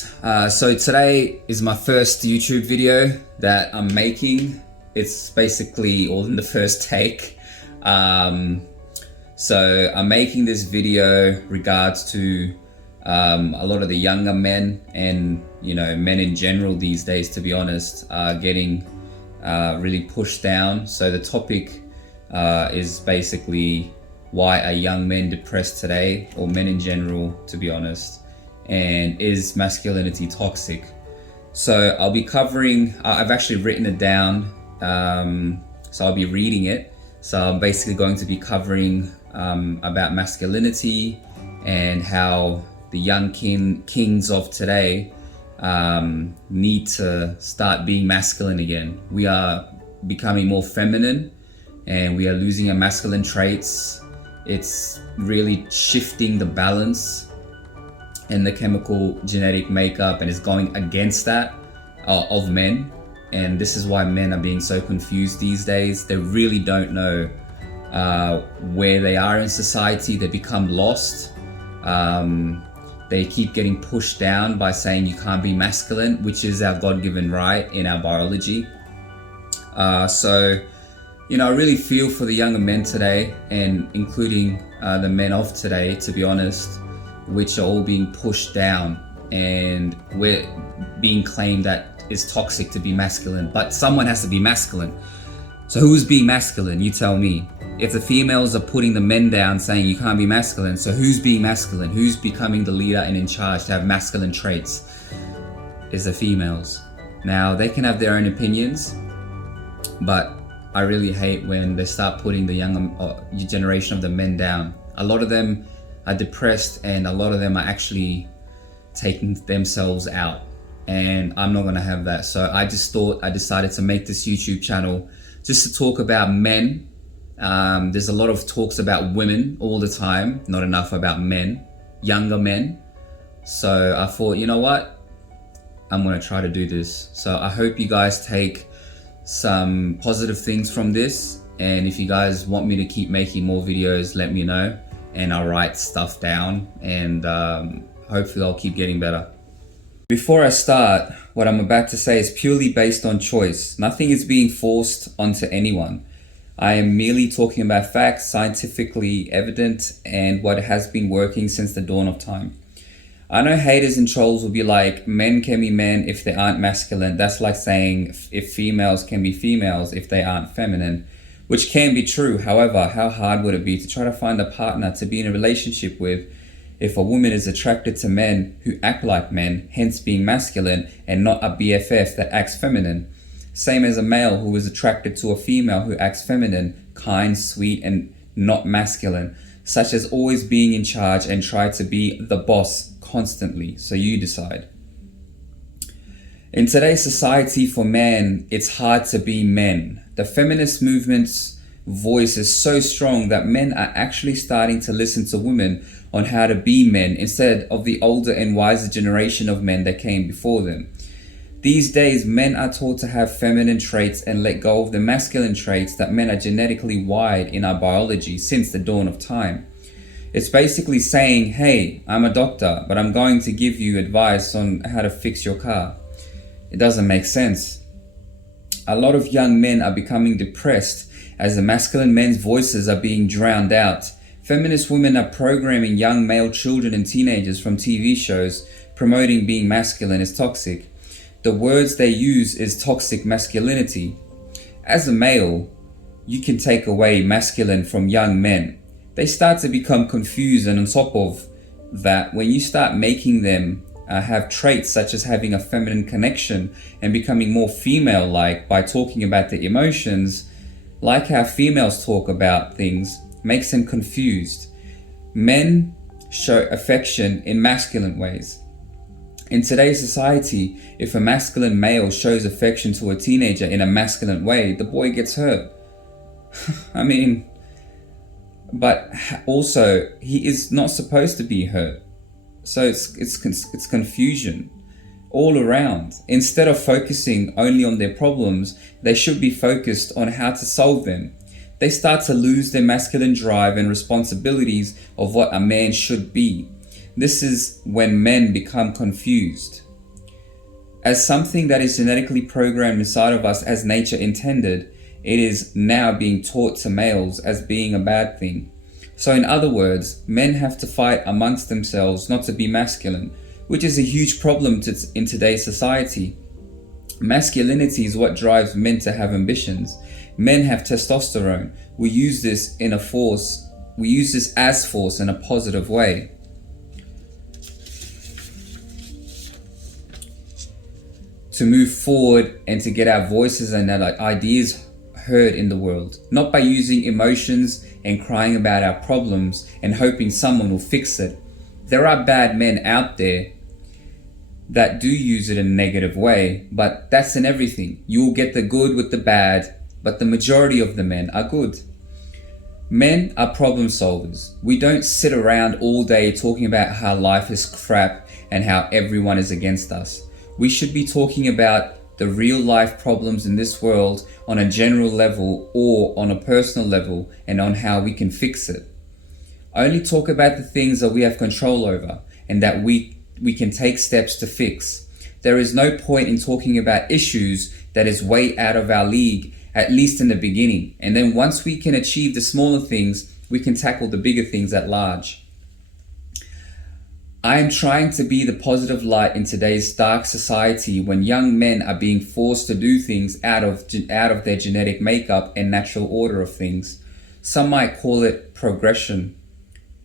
So today is my first YouTube video that I'm making. It's basically all in the first take. So I'm making this video regards to a lot of the younger men and men in general these days, to be honest, are getting really pushed down. So the topic is basically why are young men depressed today, or men in general, to be honest, and is masculinity toxic? So I'll be covering, I've actually written it down, so I'll be reading it. So I'm basically going to be covering about masculinity and how the young kings of today need to start being masculine again. We are becoming more feminine and we are losing our masculine traits. It's really shifting the balance and the chemical genetic makeup, and it's going against that of men. And this is why men are being so confused these days. They really don't know where they are in society. They become lost. They keep getting pushed down by saying you can't be masculine, which is our God-given right in our biology. I really feel for the younger men today, and including the men of today, to be honest, which are all being pushed down, and we're being claimed that it's toxic to be masculine, but someone has to be masculine. So who's being masculine? You tell me. If the females are putting the men down saying you can't be masculine, so who's being masculine? Who's becoming the leader and in charge to have masculine traits? Is the females. Now they can have their own opinions, but I really hate when they start putting the younger generation of the men down. A lot of them are depressed, and a lot of them are actually taking themselves out, and I'm not gonna have that. So I decided to make this YouTube channel just to talk about men. There's a lot of talks about women all the time, not enough about men, younger men. So I thought, you know what, I'm gonna try to do this. So I hope you guys take some positive things from this, and if you guys want me to keep making more videos, let me know and I'll write stuff down, and hopefully I'll keep getting better. Before I start, what I'm about to say is purely based on choice. Nothing is being forced onto anyone. I am merely talking about facts, scientifically evident, and what has been working since the dawn of time. I know haters and trolls will be like, men can be men if they aren't masculine. That's like saying if females can be females if they aren't feminine, which can be true. However, how hard would it be to try to find a partner to be in a relationship with if a woman is attracted to men who act like men, hence being masculine, and not a BFF that acts feminine? Same as a male who is attracted to a female who acts feminine, kind, sweet, and not masculine, such as always being in charge and try to be the boss constantly. So you decide. In today's society for men, it's hard to be men. The feminist movement's voice is so strong that men are actually starting to listen to women on how to be men instead of the older and wiser generation of men that came before them. These days, men are taught to have feminine traits and let go of the masculine traits that men are genetically wired in our biology since the dawn of time. It's basically saying, hey, I'm a doctor, but I'm going to give you advice on how to fix your car. It doesn't make sense. A lot of young men are becoming depressed as the masculine men's voices are being drowned out. Feminist women are programming young male children and teenagers from TV shows promoting being masculine is toxic. The words they use is toxic masculinity. As a male, you can take away masculine from young men. They start to become confused, and on top of that, when you start making them have traits such as having a feminine connection and becoming more female-like by talking about their emotions, like how females talk about things, makes them confused. Men show affection in masculine ways. In today's society, if a masculine male shows affection to a teenager in a masculine way, the boy gets hurt. But also, he is not supposed to be hurt. So it's confusion all around. Instead of focusing only on their problems, they should be focused on how to solve them. They start to lose their masculine drive and responsibilities of what a man should be. This is when men become confused. As something that is genetically programmed inside of us as nature intended, it is now being taught to males as being a bad thing. So in other words, men have to fight amongst themselves not to be masculine, which is a huge problem in today's society. Masculinity is what drives men to have ambitions. Men have testosterone. We use this as force in a positive way. To move forward and to get our voices and our ideas heard in the world, not by using emotions and crying about our problems and hoping someone will fix it. There are bad men out there that do use it in a negative way, but that's in everything. You will get the good with the bad, but the majority of the men are good. Men are problem solvers. We don't sit around all day talking about how life is crap and how everyone is against us. We should be talking about the real life problems in this world on a general level or on a personal level, and on how we can fix it. Only talk about the things that we have control over and that we can take steps to fix. There is no point in talking about issues that is way out of our league, at least in the beginning. And then once we can achieve the smaller things, we can tackle the bigger things at large. I am trying to be the positive light in today's dark society when young men are being forced to do things out of their genetic makeup and natural order of things. Some might call it progression.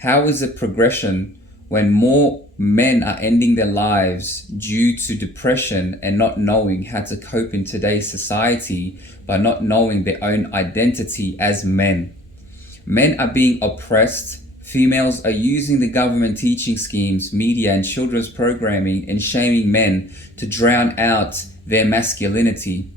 How is it progression when more men are ending their lives due to depression and not knowing how to cope in today's society by not knowing their own identity as men? Men are being oppressed. Females are using the government teaching schemes, media and children's programming and shaming men to drown out their masculinity.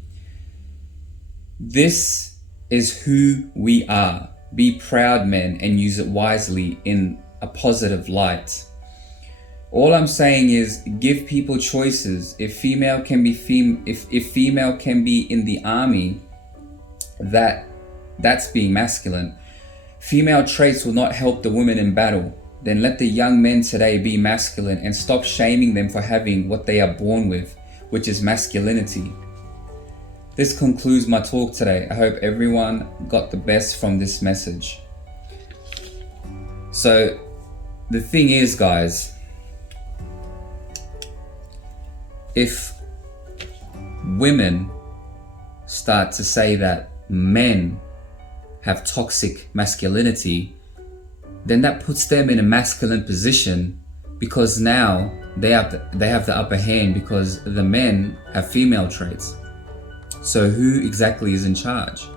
This is who we are. Be proud, men, and use it wisely in a positive light. All I'm saying is give people choices. If female can be if female can be in the army, that's being masculine. Female traits will not help the women in battle. Then let the young men today be masculine and stop shaming them for having what they are born with, which is masculinity. This concludes my talk today. I hope everyone got the best from this message. So the thing is, guys, if women start to say that men have toxic masculinity, then that puts them in a masculine position, because now they have the upper hand because the men have female traits. So who exactly is in charge?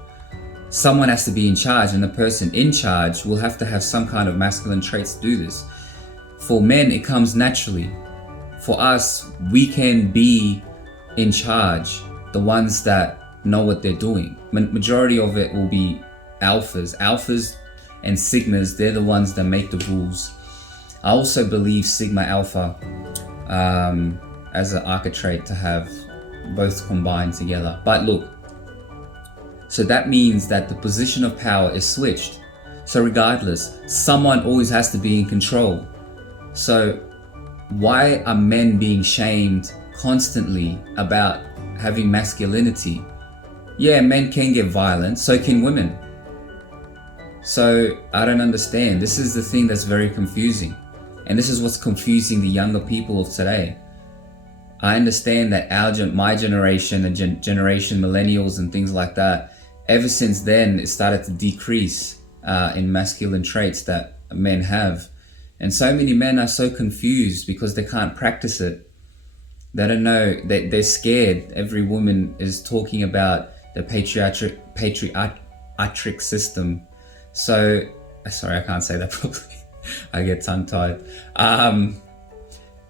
Someone has to be in charge, and the person in charge will have to have some kind of masculine traits to do this. For men, it comes naturally. For us, we can be in charge, the ones that know what they're doing. Majority of it will be alphas and sigmas. They're the ones that make the rules. I also believe sigma alpha as an archetype to have both combined together. But look, so that means that the position of power is switched. So regardless, someone always has to be in control. So why are men being shamed constantly about having masculinity? Yeah, men can get violent, so can women. So I don't understand. This is the thing that's very confusing. And this is what's confusing the younger people of today. I understand that my generation and generation millennials and things like that, ever since then, it started to decrease in masculine traits that men have. And so many men are so confused because they can't practice it. They don't know, they're scared. Every woman is talking about the patriarchic system. So, sorry, I can't say that properly. I get tongue-tied.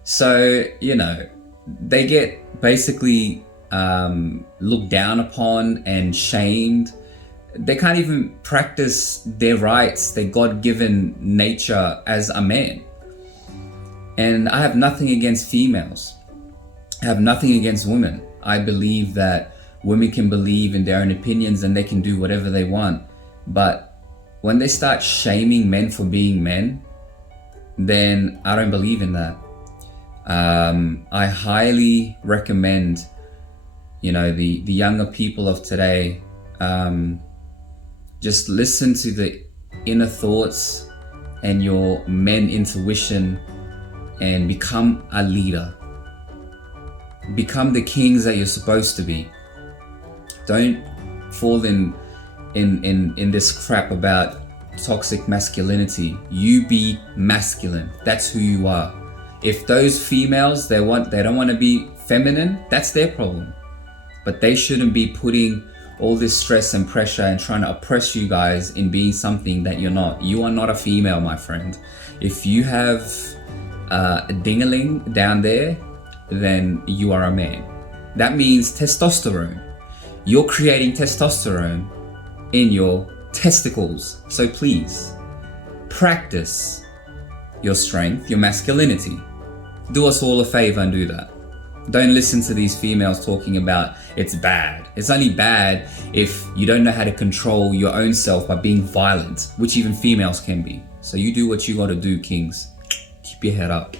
So, you know, they get basically looked down upon and shamed. They can't even practice their rights, their God-given nature as a man. And I have nothing against females. I have nothing against women. I believe that women can believe in their own opinions and they can do whatever they want. But when they start shaming men for being men, then I don't believe in that. I highly recommend, the younger people of today, just listen to the inner thoughts and your men intuition and become a leader. Become the kings that you're supposed to be. Don't fall in this crap about toxic masculinity. You be masculine. That's who you are. If those females, they don't want to be feminine, that's their problem. But they shouldn't be putting all this stress and pressure and trying to oppress you guys in being something that you're not. You are not a female, my friend. If you have a ding-a-ling down there, then you are a man. That means testosterone. You're creating testosterone in your testicles. So please, practice your strength, your masculinity. Do us all a favor and do that. Don't listen to these females talking about it's bad. It's only bad if you don't know how to control your own self by being violent, which even females can be. So you do what you gotta do, kings. Keep your head up.